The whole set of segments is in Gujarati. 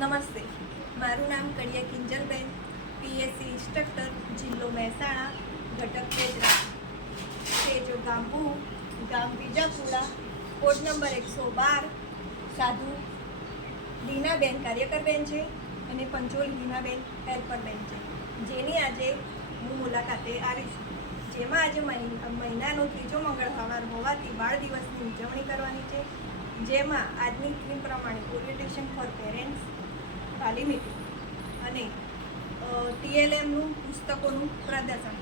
નમસ્તે, મારું નામ કડિયા કિંજલબેન, પીએસસી ઇન્સ્ટ્રક્ટર, જિલ્લો મહેસાણા, ઘટક કેજરા, સ્ટેજ ગામપુ, ગામ બીજાપુરા, કોડ નંબર 112, સાધુ લીનાબેન કાર્યકરબેન છે અને પંચોલ લીનાબેન હેલ્પરબેન છે, જેની આજે હું મુલાકાતે આવી છું. જેમાં આજે મહિનાનો ત્રીજો મંગળવાર હોવાથી બાળ દિવસની ઉજવણી કરવાની છે. જેમાં આજની થીમ પ્રમાણે ઓરિએન્ટેશન ફોર પેરેન્ટ્સ, વાલી મીટિંગ અને TLMનું પુસ્તકોનું પ્રદર્શન.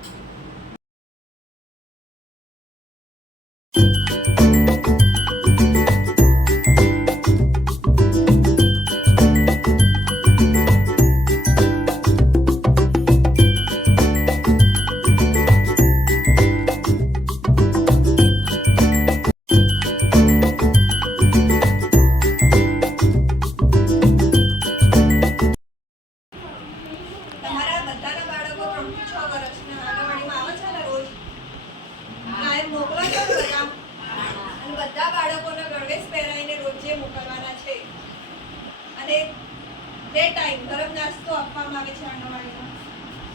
તમારા બધાના બાળકો 3 થી 6 વર્ષના આંગણવાડીમાં આવે છે ને રોજ? કાયમ મોકલો છો ને બધા? અને બધા બાળકોને ગણવેશ પહેરાવીને રોજે મોકલવાના છે. અને બે ટાઈમ ગરમ નાસ્તો આપવામાં આવે છે આંગણવાડીમાં.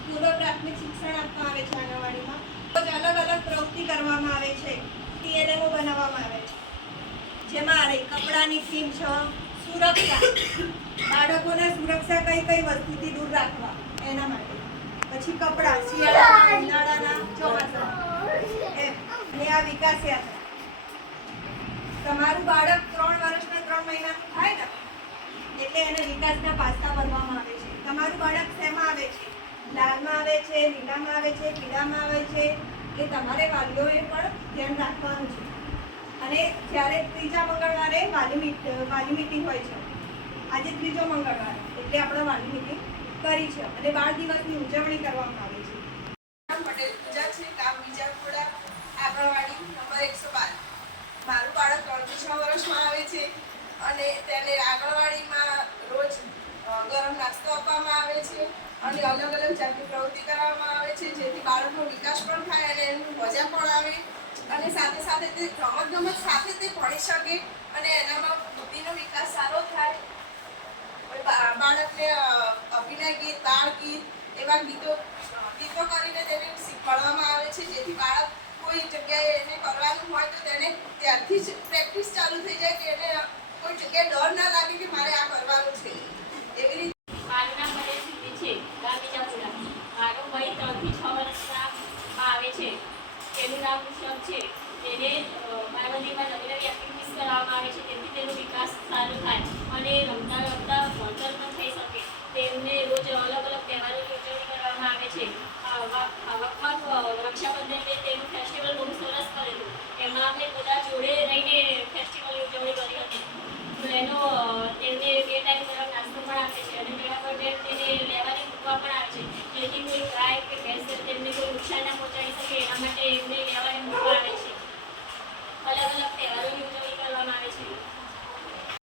પૂર્વ પ્રાથમિક શિક્ષણ આપવામાં આવે છે આંગણવાડીમાં. રોજ અલગ અલગ પ્રવૃત્તિ કરવામાં આવે છે. TLMO બનાવવામાં આવે છે. જેમાં કપડાની થીમ છે સુરક્ષા. બાળકોને સુરક્ષા કઈ વસ્તુથી દૂર રાખવા એના માટે. પછી કપડા શિયાળાના, ઉનાળાના, ચોમાસાના. અને આ વિકાસ યાત્રા. તમારું બાળક 3 વર્ષના 3 મહિનાનું થાય ને એટલે એને વિકાસના પાસા ભરવામાં આવે છે. તમારું બાળક શેમાં આવે છે? લાલમાં આવે છે, લીલામાં આવે છે, પીળામાં આવે છે. એ તમારે વાલીઓએ પણ ધ્યાન રાખવાનું છે. અને જ્યારે ત્રીજા મંગળવારે વાલી મીટિંગ હોય છે. આજે ત્રીજો મંગળવાર એટલે આપણે વાલી મીટિંગ કરી છે અને બાળ દિવસની ઉજવણી કરવામાં આવે છે. પટેલ પૂજા છે, ગામ બીજાપુરા, આંગણવાડી નંબર 112. મારું બાળક 3 થી 6 વર્ષમાં આવે છે અને તેને આંગણવાડીમાં રોજ ગરમ નાસ્તો આપવામાં આવે છે અને અલગ અલગ જાતની પ્રવૃત્તિ કરવામાં આવે છે, જેથી બાળકનો વિકાસ પણ થાય અને એનું મજા પણ આવે અને સાથે સાથે તે રમત સાથે તે ભણી શકે અને એનામાં બુદ્ધિનો વિકાસ સારો થાય. બાળકને અભિનય ગીત, બાળ ગીત એવા ગીતો કરીને તેને શીખવાડવામાં આવે છે, જેથી બાળક કોઈ જગ્યાએ એને કરવાનું હોય તો તેને ત્યારથી જ પ્રેક્ટિસ ચાલુ થઈ જાય કે એને કોઈ જગ્યાએ ડર ના લાગે કે મારે આ કરવાનું છે. એવી રીતે મારું નામ પટેલ છે, ગામ બીજાપુરા. મારો ભાઈ 3 થી 6 વર્ષના આવે છે. તેનું નામ ઋષભ છે. તેને બાળમંદિરમાં નવી નવી એક્ટિવિટીઝ કરાવવામાં આવે છે, જેથી તેનો વિકાસ સારો થાય અને રમતા રમતા ભણતર પણ થઈ શકે. તેમને રોજ અલગ અલગ તહેવારોની ઉજવણી કરવામાં આવે છે. રક્ષાબંધને તેનું ફેસ્ટિવલ બહુ સરસ કરેલું. એમાં અમે બધા જોડે રહીને ફેસ્ટિવલની ઉજવણી કરી હતી. તો એનો તેમને 2 ટાઈમ ગરમ નાસ્તો પણ આપે છે અને મેળા પર તેને લેવાની મૂકવા પણ આવે છે, જેથી કોઈ ગાય